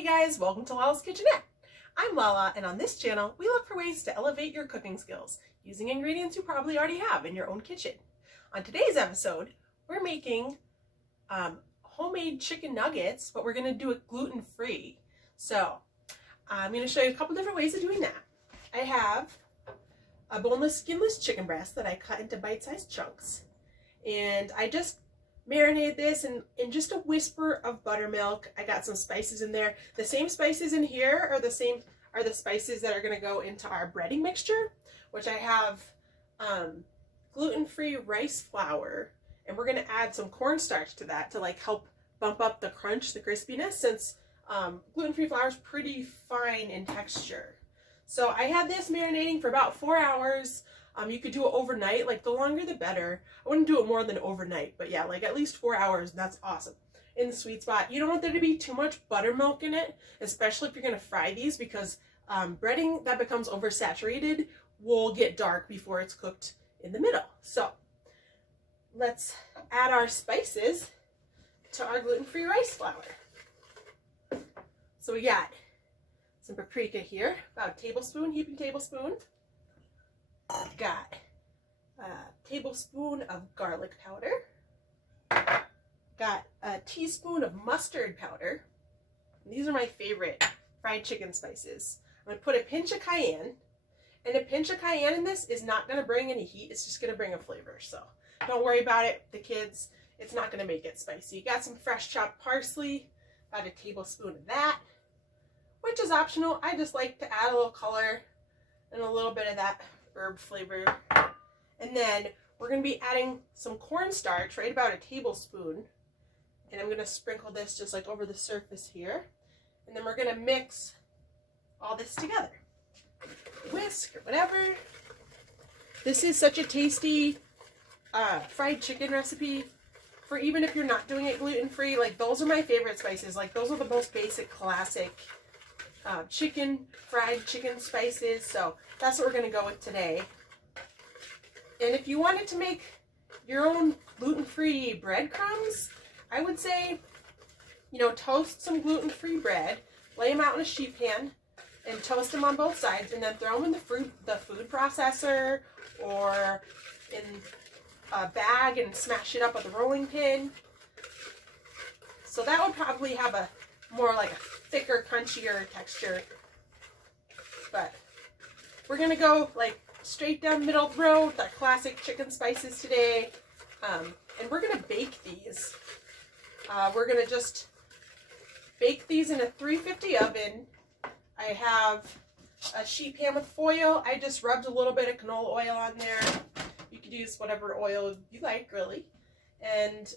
Hey guys, welcome to Lala's Kitchenette. I'm Lala, and on this channel, we look for ways to elevate your cooking skills using ingredients you probably already have in your own kitchen. On today's episode, we're making homemade chicken nuggets, but we're going to do it gluten-free. So I'm going to show you a couple different ways of doing that. I have a boneless, skinless chicken breast that I cut into bite-sized chunks, and I just marinate this in just a whisper of buttermilk. I got some spices in there. The same spices in here are the spices that are going to go into our breading mixture, which I have gluten-free rice flour, and we're going to add some cornstarch to that to like help bump up the crunch, the crispiness, since gluten-free flour is pretty fine in texture. So I had this marinating for about 4 hours. You could do it overnight, like the longer the better. I wouldn't do it more than overnight, but yeah, like at least 4 hours, that's awesome. In the sweet spot. You don't want there to be too much buttermilk in it, especially if you're going to fry these, because breading that becomes oversaturated will get dark before it's cooked in the middle. So let's add our spices to our gluten-free rice flour. So we got some paprika here, about a tablespoon, heaping tablespoon. Got a tablespoon of garlic powder. Got a teaspoon of mustard powder. These are my favorite fried chicken spices. I'm going to put a pinch of cayenne. And a pinch of cayenne in this is not going to bring any heat. It's just going to bring a flavor. So don't worry about it, the kids. It's not going to make it spicy. Got some fresh chopped parsley. About a tablespoon of that, which is optional. I just like to add a little color and a little bit of that herb flavor. And then we're going to be adding some cornstarch, right about a tablespoon, and I'm going to sprinkle this just like over the surface here, and then we're going to mix all this together, whisk or whatever. This is such a tasty fried chicken recipe for even if you're not doing it gluten-free. Like, those are my favorite spices. Like, those are the most basic classic fried chicken spices. So that's what we're going to go with today. And if you wanted to make your own gluten-free breadcrumbs, I would say, toast some gluten-free bread, lay them out in a sheet pan, and toast them on both sides, and then throw them in the food processor or in a bag and smash it up with a rolling pin. So that would probably have a more like a thicker, crunchier texture. But we're going to go like straight down the middle of the road with our classic chicken spices today. And we're going to bake these. We're going to just bake these in a 350 oven. I have a sheet pan with foil. I just rubbed a little bit of canola oil on there. You could use whatever oil you like, really. And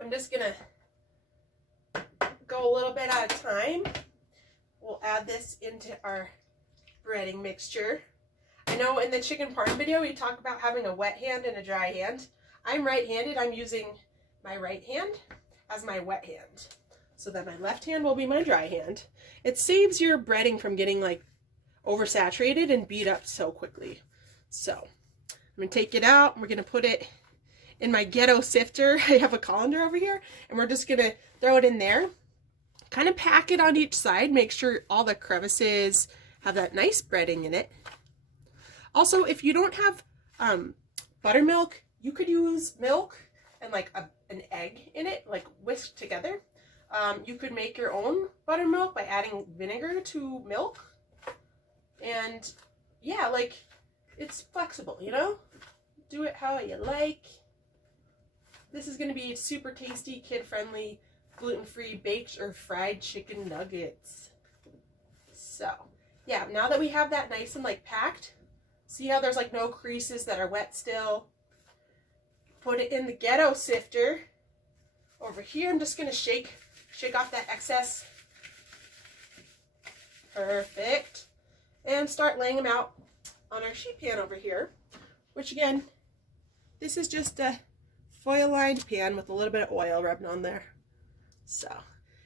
I'm just going to go a little bit at a time. We'll add this into our breading mixture. I know in the chicken parm video we talk about having a wet hand and a dry hand. I'm right-handed. I'm using my right hand as my wet hand, so that my left hand will be my dry hand. It saves your breading from getting like oversaturated and beat up so quickly. So I'm going to take it out and we're going to put it in my ghetto sifter. I have a colander over here, and we're just going to throw it in there. Kind of pack it on each side. Make sure all the crevices have that nice breading in it. Also, if you don't have buttermilk, you could use milk and like an egg in it, like whisked together. You could make your own buttermilk by adding vinegar to milk. And yeah, like, it's flexible, Do it how you like. This is going to be super tasty, kid-friendly, gluten-free baked or fried chicken nuggets. So yeah, now that we have that nice and like packed, see how there's like no creases that are wet still? Put it in the ghetto sifter. Over here, I'm just going to shake off that excess. Perfect. And start laying them out on our sheet pan over here, which again, this is just a foil lined pan with a little bit of oil rubbed on there. So,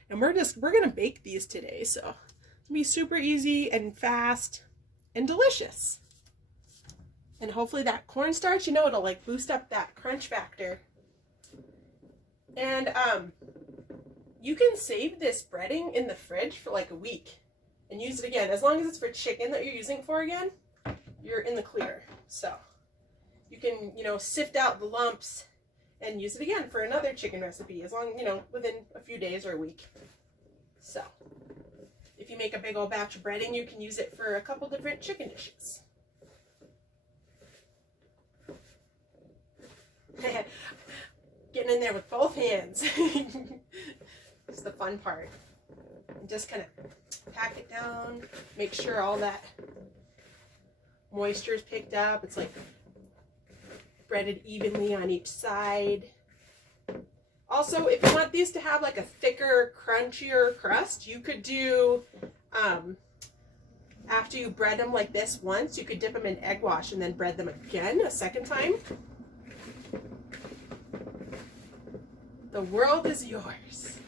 and we're going to bake these today. So it's going to be super easy and fast and delicious. And hopefully that cornstarch, it'll like boost up that crunch factor. And you can save this breading in the fridge for like a week and use it again. As long as it's for chicken that you're using for again, you're in the clear. So you can, you know, sift out the lumps and use it again for another chicken recipe, as long, you know, within a few days or a week. So if you make a big old batch of breading, you can use it for a couple different chicken dishes. Getting in there with both hands. It's the fun part. And just kind of pack it down, make sure all that moisture is picked up. It's like breaded evenly on each side. Also, if you want these to have like a thicker, crunchier crust, you could do, after you bread them like this once, you could dip them in egg wash and then bread them again a second time. The world is yours.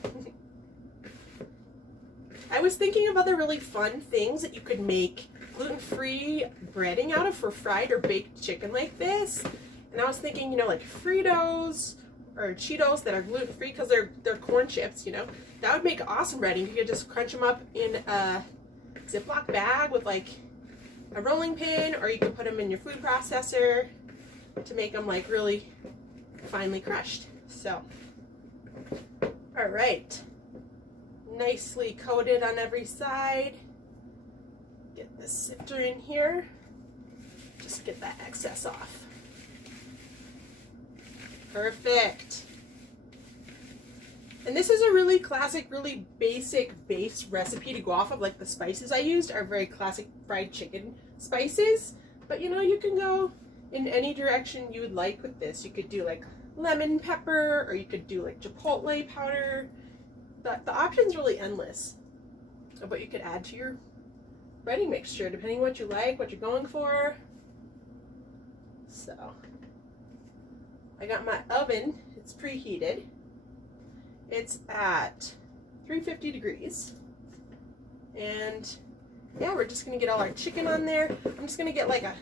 I was thinking of other really fun things that you could make gluten-free breading out of for fried or baked chicken like this. And I was thinking, you know, like Fritos or Cheetos that are gluten-free because they're corn chips, you know. That would make awesome breading. You could just crunch them up in a Ziploc bag with like a rolling pin, or you could put them in your food processor to make them like really finely crushed. So, all right. Nicely coated on every side. Get the sifter in here. Just get that excess off. Perfect. And this is a really classic, really basic base recipe to go off of. Like the spices I used are very classic fried chicken spices. But you know, you can go in any direction you would like with this. You could do like lemon pepper, or you could do like chipotle powder. The option's really endless of what you could add to your breading mixture, depending on what you like, what you're going for. So, I got my oven, it's preheated. It's at 350 degrees. And yeah, we're just gonna get all our chicken on there. I'm just gonna get like a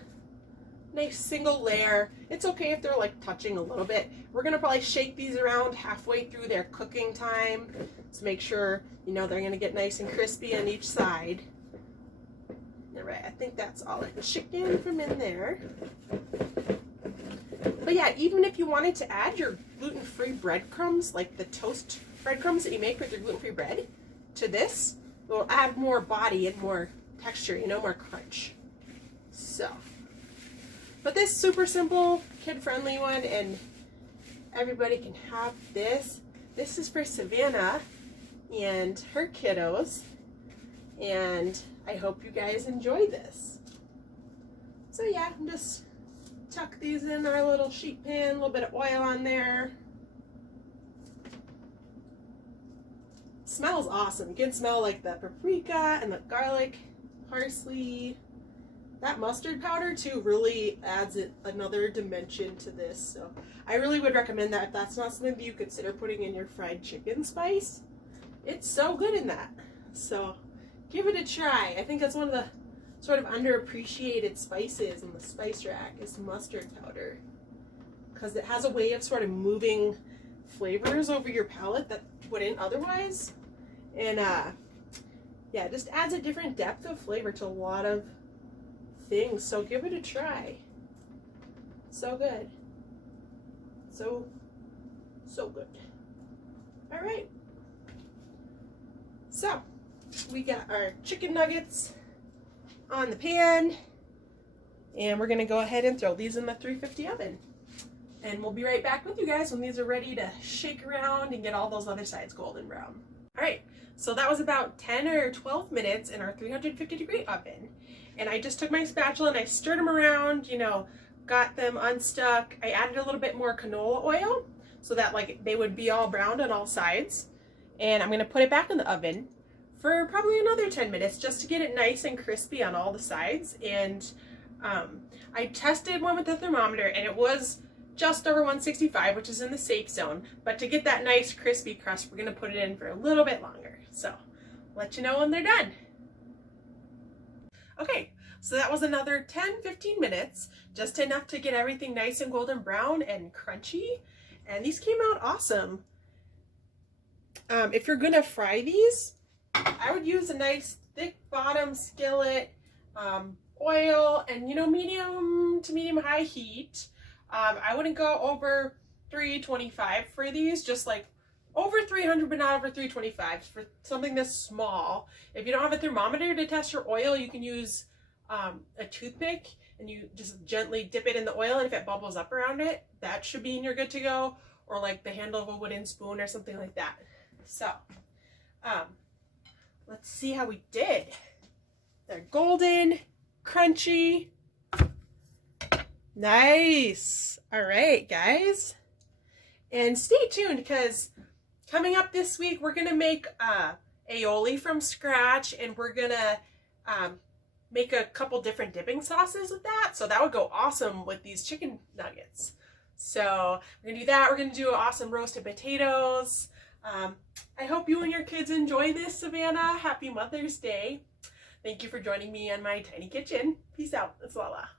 nice single layer. It's okay if they're like touching a little bit. We're gonna probably shake these around halfway through their cooking time to make sure, you know, they're gonna get nice and crispy on each side. All right, I think that's all our chicken from in there. But yeah, even if you wanted to add your gluten-free breadcrumbs, like the toast breadcrumbs that you make with your gluten-free bread, to this, it will add more body and more texture, you know, more crunch. So, but this super simple, kid-friendly one, and everybody can have this. This is for Savannah and her kiddos, and I hope you guys enjoy this. So yeah, I'm just tuck these in our little sheet pan, a little bit of oil on there. Smells awesome. You can smell like the paprika and the garlic, parsley. That mustard powder too really adds another dimension to this. So I really would recommend that if that's not something that you consider putting in your fried chicken spice. It's so good in that. So give it a try. I think that's one of the sort of underappreciated spices in the spice rack is mustard powder, because it has a way of sort of moving flavors over your palate that wouldn't otherwise. And yeah, it just adds a different depth of flavor to a lot of things. So give it a try. So good. So good. All right. So we got our chicken nuggets on the pan, and we're gonna go ahead and throw these in the 350 oven. And we'll be right back with you guys when these are ready to shake around and get all those other sides golden brown. All right, so that was about 10 or 12 minutes in our 350 degree oven. And I just took my spatula and I stirred them around, you know, got them unstuck. I added a little bit more canola oil so that like they would be all browned on all sides. And I'm gonna put it back in the oven for probably another 10 minutes just to get it nice and crispy on all the sides. And I tested one with the thermometer and it was just over 165, which is in the safe zone. But to get that nice crispy crust, we're gonna put it in for a little bit longer. So I'll let you know when they're done. Okay, so that was another 10-15 minutes, just enough to get everything nice and golden brown and crunchy. And these came out awesome. if you're gonna fry these, I would use a nice thick bottom skillet, oil, and medium to medium high heat. I wouldn't go over 325 for these, just like over 300 but not over 325 for something this small. If you don't have a thermometer to test your oil, you can use a toothpick and you just gently dip it in the oil, and if it bubbles up around it, that should mean you're good to go, or like the handle of a wooden spoon or something like that. So let's see how we did. They're golden, crunchy. Nice. All right, guys. And stay tuned, because coming up this week, we're going to make aioli from scratch, and we're going to make a couple different dipping sauces with that. So that would go awesome with these chicken nuggets. So we're going to do that. We're going to do awesome roasted potatoes. I hope you and your kids enjoy this, Savannah. Happy Mother's Day. Thank you for joining me on my tiny kitchen. Peace out. It's Lala.